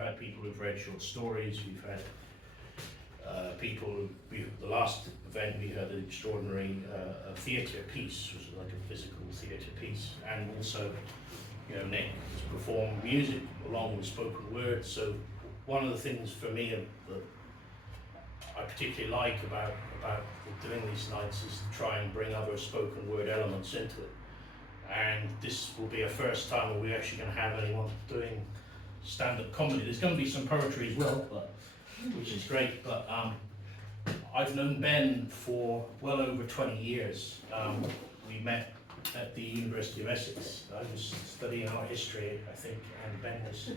had people who've read short stories, we've had the last event we had an extraordinary theatre piece, which was like a physical theatre piece, and also, Nick has performed music along with spoken word. So one of the things for me that I particularly like about doing these nights is to try and bring other spoken word elements into it. And this will be a first time where we're actually going to have anyone doing stand-up comedy. There's going to be some poetry as well, which is great. But I've known Ben for well over 20 years. We met at the University of Essex. I was studying art history, I think, and Ben was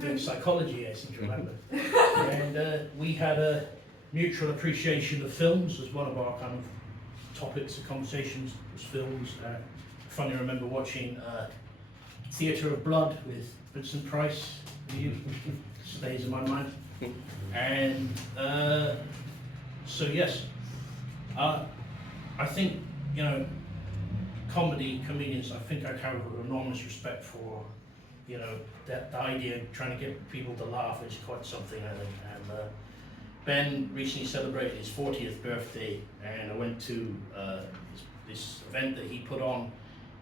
doing psychology, I seem to remember. And we had a mutual appreciation of films as one of our kind of topics of conversations. Was films. Funny, I remember watching Theatre of Blood with Vincent Price. Stays in my mind. And so yes, I think comedians. I think I have an enormous respect for the idea of trying to get people to laugh is quite something, I think. And Ben recently celebrated his 40th birthday, and I went to this event that he put on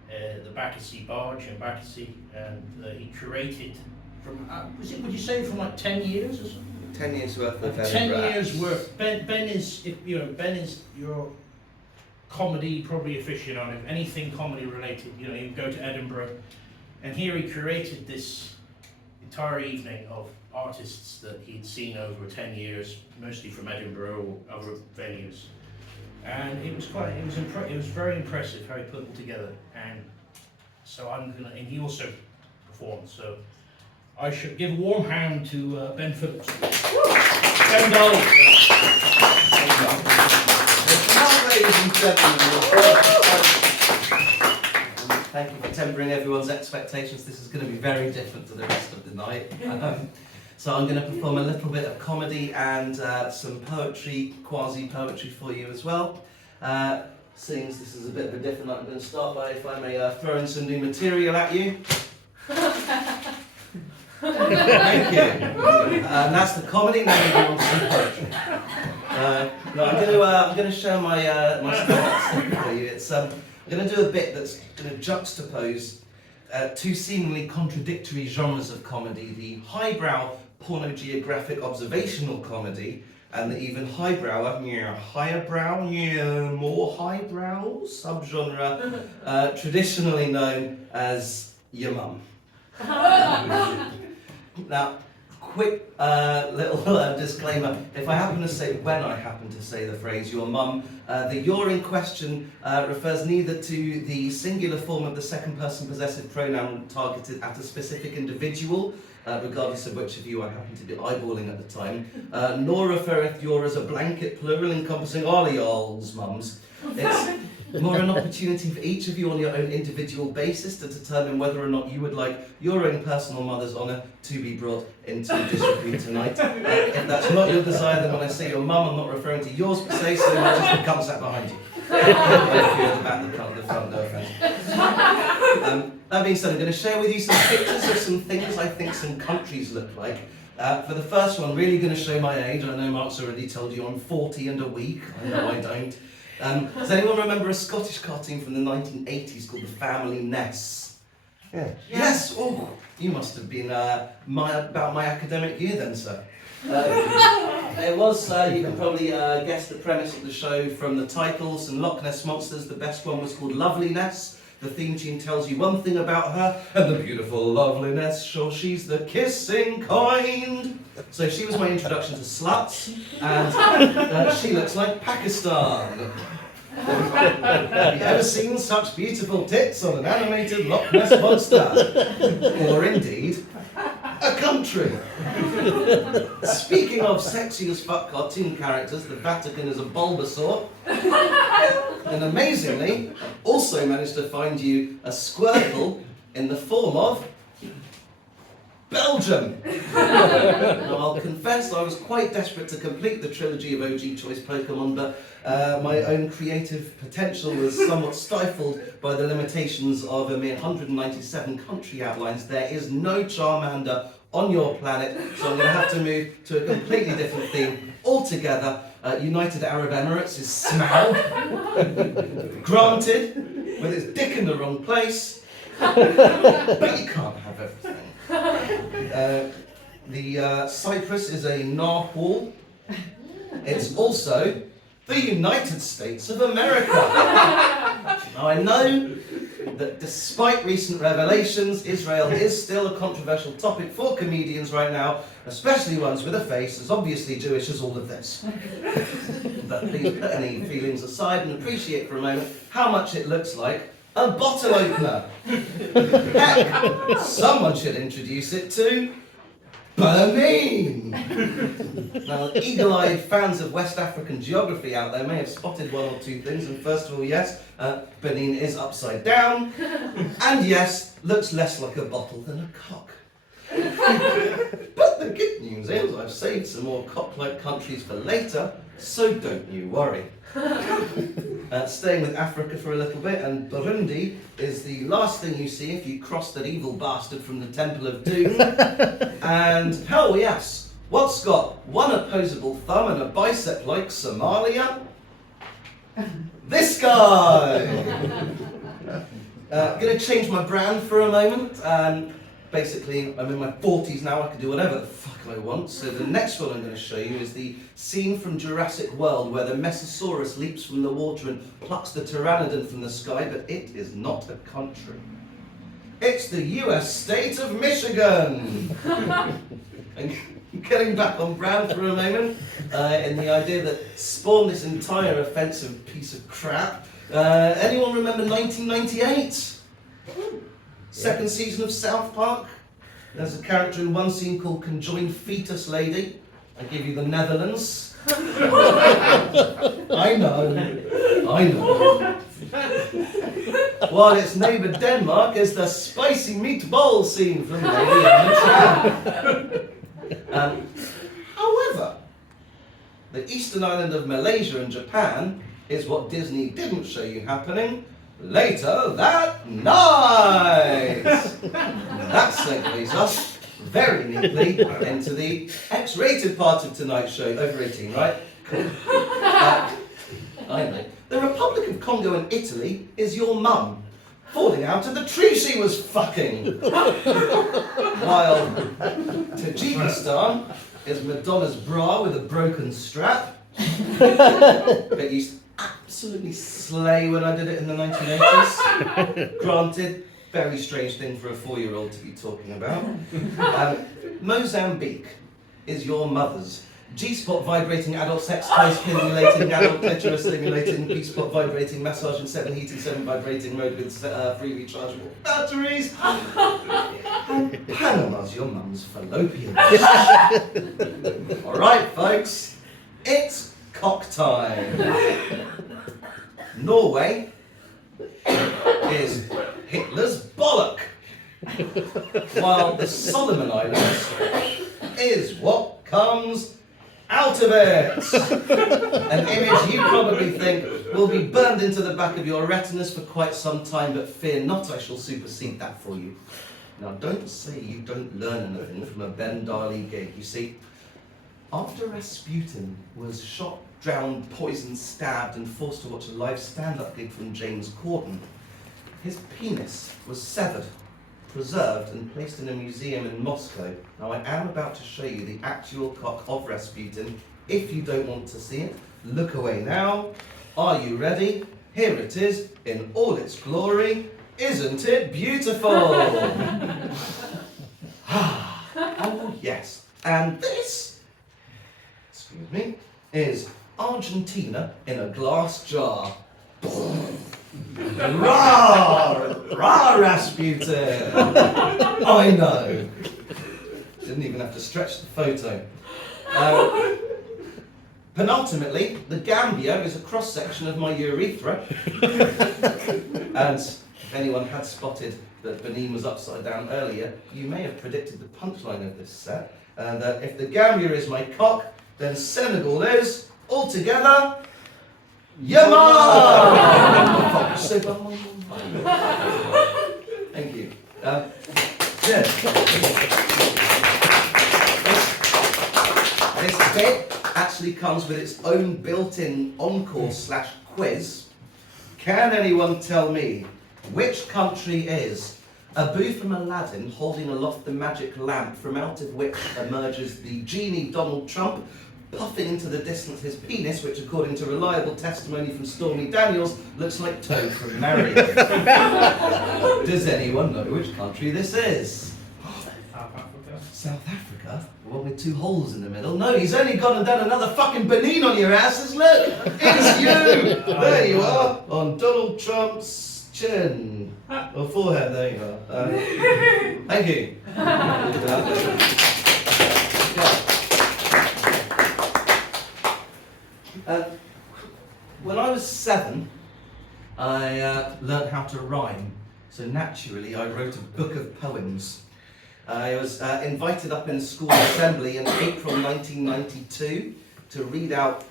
the Battersea Barge in Battersea, and he curated from, would you say from like 10 years or something? 10 years worth of 10 years worth. Ben is, Ben is your comedy probably aficionado, anything comedy related. You can go to Edinburgh, and here he curated this entire evening of artists that he'd seen over 10 years, mostly from Edinburgh or other venues. And it was very impressive how he put them together. And so and he also performed. So I should give a warm hand to Ben Phillips. Ben Dali. Ladies and gentlemen, thank you for tempering everyone's expectations. This is going to be very different to the rest of the night. So I'm going to perform a little bit of comedy and some poetry, quasi-poetry for you as well. Seeing as this is a bit of a different night, I'm going to start by, if I may, throw in some new material at you. Thank you. And that's the comedy, now we go on to some poetry. I'm going to show my stand-up for you. I'm going to do a bit that's going to juxtapose two seemingly contradictory genres of comedy: the highbrow pornogeographic observational comedy and the even more highbrow subgenre traditionally known as Your Mum. Now, quick little disclaimer: if I happen to say, when I happen to say the phrase "your mum," the "your" in question refers neither to the singular form of the second person possessive pronoun targeted at a specific individual, regardless of which of you I happen to be eyeballing at the time, nor refereth "your" as a blanket plural encompassing all of y'all's mums. It's more an opportunity for each of you on your own individual basis to determine whether or not you would like your own personal mother's honour to be brought into disrepute tonight. If that's not your desire, then when I say your mum, I'm not referring to yours per se, so I just become sat behind you. If you're at the back, the front, no offence. That being said, I'm going to share with you some pictures of some things I think some countries look like. For the first one, really going to show my age. I know Mark's already told you I'm 40 and a week. I know I don't. Does anyone remember a Scottish cartoon from the 1980s called The Family Ness? Yeah. Yes! Oh, you must have been about my academic year then, sir. It was, you can probably guess the premise of the show from the titles and Loch Ness Monsters. The best one was called Loveliness. The theme tune tells you one thing about her, and the beautiful loveliness, sure she's the kissing kind. So she was my introduction to sluts, and she looks like Pakistan. Have you ever seen such beautiful tits on an animated Loch Ness monster? Or indeed, a country. Speaking of sexy as fuck cartoon characters, the Vatican is a Bulbasaur. And amazingly, I also managed to find you a Squirtle in the form of Belgium. Now, I'll confess I was quite desperate to complete the trilogy of OG Choice Pokemon, but my own creative potential was somewhat stifled by the limitations of a mere 197 country outlines. There is no Charmander on your planet, so I'm going to have to move to a completely different theme altogether. United Arab Emirates is Smaug. Granted, with its dick in the wrong place, but you can't have everything. Cyprus is a narwhal. It's also the United States of America. Now I know that despite recent revelations, Israel is still a controversial topic for comedians right now, especially ones with a face as obviously Jewish as all of this. But please put any feelings aside and appreciate for a moment how much it looks like a bottle opener. Heck, someone should introduce it to Benin! Now, eagle-eyed fans of West African geography out there may have spotted one or two things, and first of all, yes, Benin is upside down, and yes, looks less like a bottle than a cock. But the good news is I've saved some more cock-like countries for later, so don't you worry. Staying with Africa for a little bit, and Burundi is the last thing you see if you cross that evil bastard from the Temple of Doom. And hell yes, what's got one opposable thumb and a bicep like Somalia? This guy! Gonna change my brand for a moment. Basically, I'm in my 40s now, I can do whatever the fuck I want. So the next one I'm going to show you is the scene from Jurassic World where the Mesosaurus leaps from the water and plucks the pteranodon from the sky, but it is not a country. It's the US state of Michigan! And getting back on brand for a moment, in the idea that spawned this entire offensive piece of crap. Anyone remember 1998? Second season of South Park. There's a character in one scene called Conjoined Fetus Lady. I give you the Netherlands. I know. While its neighbour Denmark is the spicy meatball scene from Lady and the Tramp. However, the eastern island of Malaysia and Japan is what Disney didn't show you happening later that night. That segues us very neatly into the X-rated part of tonight's show. Over 18, right? Cool. I know. The Republic of Congo and Italy is your mum falling out of the tree she was fucking. While Tajikistan is Madonna's bra with a broken strap. But you absolutely slay when I did it in the 1980s. Granted, very strange thing for a 4-year-old to be talking about. Mozambique is your mother's. G-spot vibrating, adult sex toy stimulating, adult clitoris stimulating, P-spot vibrating, massage and 7 heating, 7 vibrating mode with 3 rechargeable batteries. And Panama's your mum's fallopian. Alright folks, it's cock time. Norway is Hitler's bollock, while the Solomon Islands is what comes out of it. An image you probably think will be burned into the back of your retinas for quite some time, but fear not, I shall supersede that for you. Now don't say you don't learn anything from a Ben Dali gig. You see, after Rasputin was shot, drowned, poisoned, stabbed, and forced to watch a live stand-up gig from James Corden, his penis was severed, preserved, and placed in a museum in Moscow. Now I am about to show you the actual cock of Rasputin. If you don't want to see it, look away now. Are you ready? Here it is in all its glory. Isn't it beautiful? Oh yes. And this, excuse me, is Argentina in a glass jar. Rah! Rah, Rasputin! I know. Didn't even have to stretch the photo. Penultimately, the Gambia is a cross-section of my urethra. And if anyone had spotted that Benin was upside down earlier, you may have predicted the punchline of this set. And if the Gambia is my cock, then Senegal is, altogether, your mum! Thank you. Good. bit actually comes with its own built-in encore/quiz. Can anyone tell me which country is Abu from Aladdin holding aloft the magic lamp from out of which emerges the genie Donald Trump, puffing into the distance his penis, which according to reliable testimony from Stormy Daniels, looks like Toad from Mario. Does anyone know which country this is? South Africa. South Africa? The one with 2 holes in the middle? No, he's only gone and done another fucking Benin on your asses, look! It's you! There you are, on Donald Trump's chin. Or forehead, there you are. Thank you. When I was 7, I learnt how to rhyme. So naturally, I wrote a book of poems. I was invited up in school assembly in April 1992 to read out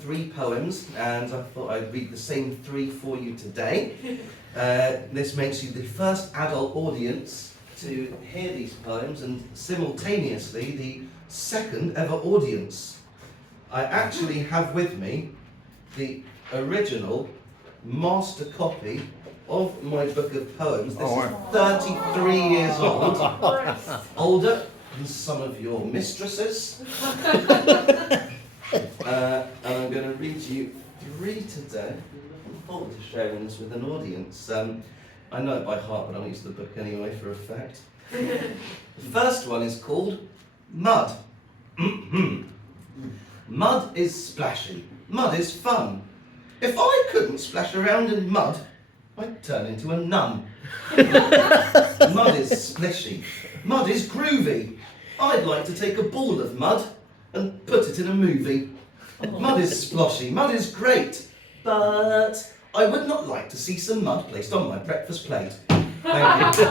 3 poems, and I thought I'd read the same 3 for you today. This makes you the first adult audience to hear these poems, and simultaneously the second ever audience. I actually have with me the original master copy of my book of poems. This is 33 years old, older than some of your mistresses. And I'm going to read you 3 today. I'm looking forward to sharing this with an audience. I know it by heart, but I'll use the book anyway for effect. The first one is called Mud. Mud is splashy. Mud is fun. If I couldn't splash around in mud, I'd turn into a nun. Mud is splishy. Mud is groovy. I'd like to take a ball of mud and put it in a movie. Mud is sploshy. Mud is great. But I would not like to see some mud placed on my breakfast plate. Thank you.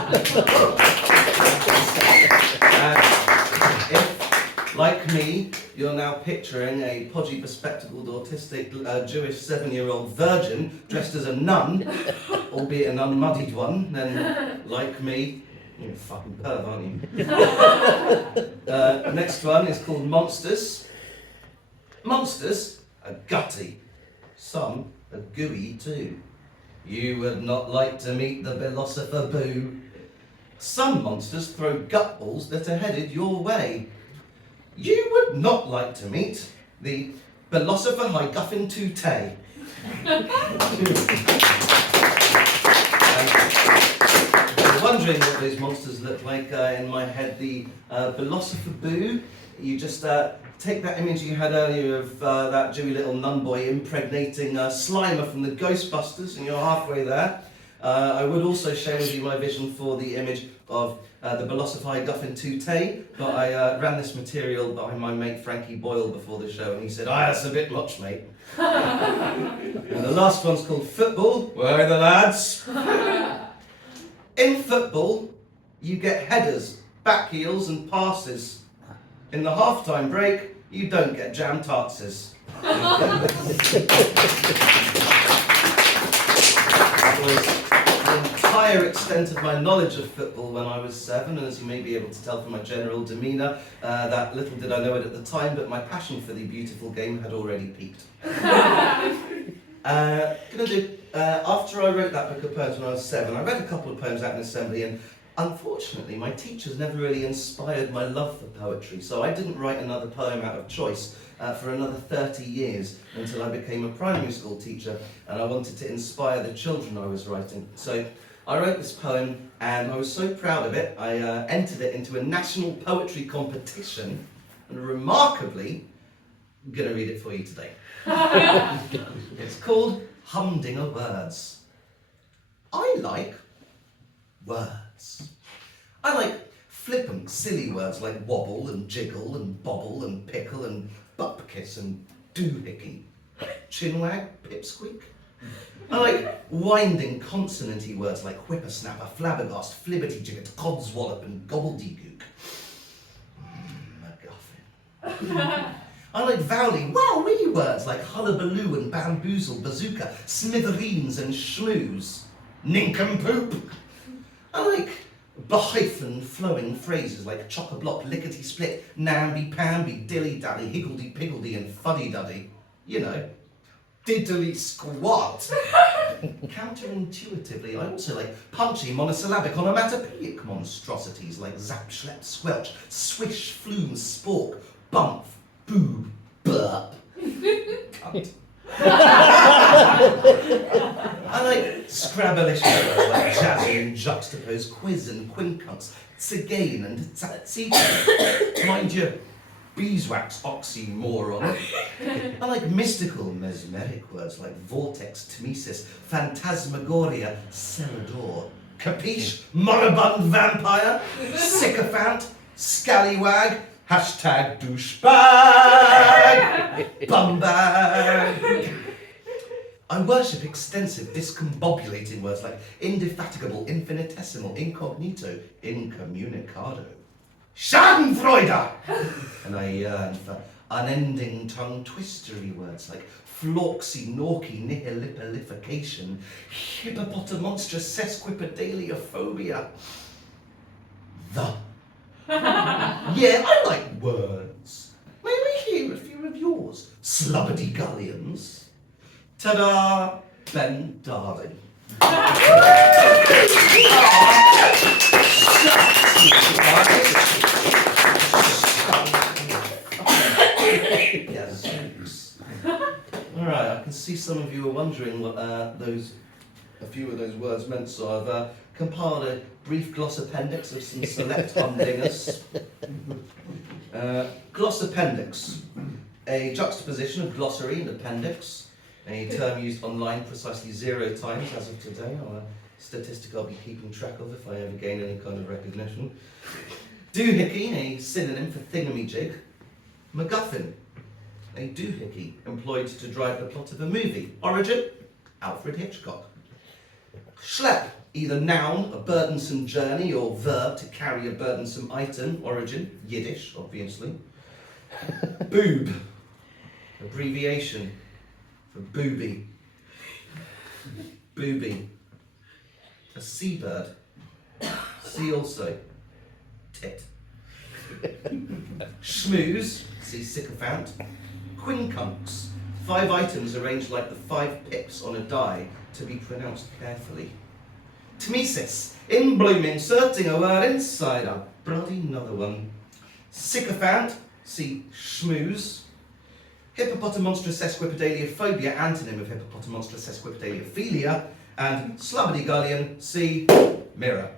If, like me, you're now picturing a podgy, bespectacled, autistic, Jewish 7-year-old virgin dressed as a nun, albeit an unmuddied one, then, like me, you're a fucking perv, aren't you? Next one is called Monsters. Monsters are gutty. Some are gooey too. You would not like to meet the philosopher Boo. Some monsters throw gut balls that are headed your way. You would not like to meet the philosopher High-Guffin Tootay. I'm wondering what those monsters look like in my head. The philosopher Boo, you just take that image you had earlier of that Jewy little nun boy impregnating Slimer from the Ghostbusters, and you're halfway there. I would also share with you my vision for the image of the philosopher Guffin Tootay, but I ran this material by my mate Frankie Boyle before the show, and he said, that's a bit much, mate. And the last one's called Football. Where are the lads? In football, you get headers, back heels and passes. In the half-time break, you don't get jam tartses. That was the entire extent of my knowledge of football when I was 7, and as you may be able to tell from my general demeanour, that little did I know it at the time, but my passion for the beautiful game had already peaked. After I wrote that book of poems when I was 7, I read a couple of poems out in assembly, and unfortunately my teachers never really inspired my love for poetry, so I didn't write another poem out of choice for another 30 years until I became a primary school teacher, and I wanted to inspire the children I was writing. So I wrote this poem, and I was so proud of it, I entered it into a national poetry competition, and remarkably, I'm going to read it for you today. It's called Humdinger Words. I like words. I like flippant, silly words like wobble and jiggle and bobble and pickle and bupkiss and doohickey, chinwag, pipsqueak. I like winding consonant-y words like whippersnapper, flabbergast, flibberty-jigget, codswallop and gobbledygook. MacGuffin. I like vowely, wowee words like hullabaloo and bamboozle, bazooka, smithereens and schmooze. Nincompoop. I like Behython flowing phrases like chock-a-block, lickety-split, namby-pamby, dilly-dally, higgledy-piggledy and fuddy-duddy. You know, diddly-squat. Counterintuitively, I also like punchy monosyllabic onomatopoeic monstrosities like zap, schlep, squelch, swish, flume, spork, bump, boob, burp. Cunt. I like Scrabblish words like jazzy and juxtapose, quiz and quincunx, tsigain and tsatsita. Mind your beeswax oxymoron. I like mystical, mesmeric words like vortex, tmesis, phantasmagoria, celador. Capiche? Moribund vampire? Sycophant? Scallywag? Hashtag douchebag! Bumbag! I worship extensive, discombobulating words like indefatigable, infinitesimal, incognito, incommunicado. Schadenfreude! And I yearn for unending tongue-twistery words like flauxy, norky, nihilipilification, hippopotamonstrous sesquipedaliophobia. The. Yeah, I like words. May I hear a few of yours? Slubbity gullions. Ta-da! Ben Dali. Yes. Alright, I can see some of you are wondering what a few of those words meant, so I've compiled a brief glossappendix of some select humdingers. Glossappendix, a juxtaposition of glossary and appendix, a term used online precisely 0 times as of today, on a statistic I'll be keeping track of if I ever gain any kind of recognition. Doohickey, a synonym for thingamajig. MacGuffin, a doohickey employed to drive the plot of a movie. Origin, Alfred Hitchcock. Schlep, either noun, a burdensome journey, or verb to carry a burdensome item. Origin, Yiddish, obviously. Boob, abbreviation for booby. Booby, a seabird. See also, tit. Schmooze, see sycophant. Quincunx, 5 items arranged like the 5 pips on a die to be pronounced carefully. Tmesis, in bloom inserting a word inside a bloody another one. Sycophant, see schmooze. Hippopotamonstrous sesquipedaliophobia, antonym of hippopotamonstrous sesquipedaliophilia. And slubbity gullion, see mirror.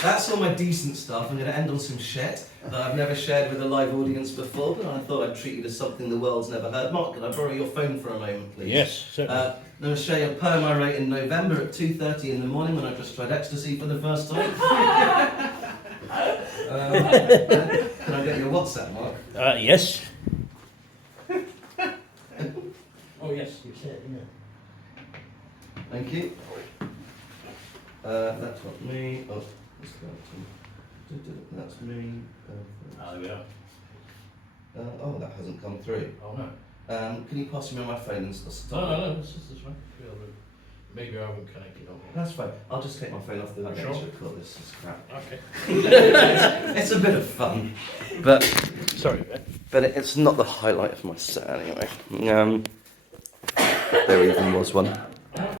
That's all my decent stuff. I'm going to end on some shit that I've never shared with a live audience before, but I thought I'd treat you to something the world's never heard. Mark, can I borrow your phone for a moment, please? Yes, certainly. I'm going to show you a poem I wrote in November at 2:30 in the morning when I just tried ecstasy for the first time. Can I get your WhatsApp, Mark? Yes. Oh yes, you said, yeah. Thank you. That's not me. Oh, that's me. There we are. Oh, that hasn't come through. Oh no. Can you pass me my phone and stuff? No, this is fine. Maybe I haven't connected on here. That's fine. I'll just take my phone off the hook. Sure. Record this is crap. Okay. It's a bit of fun, but Sorry. it's not the highlight of my set anyway. There even was one.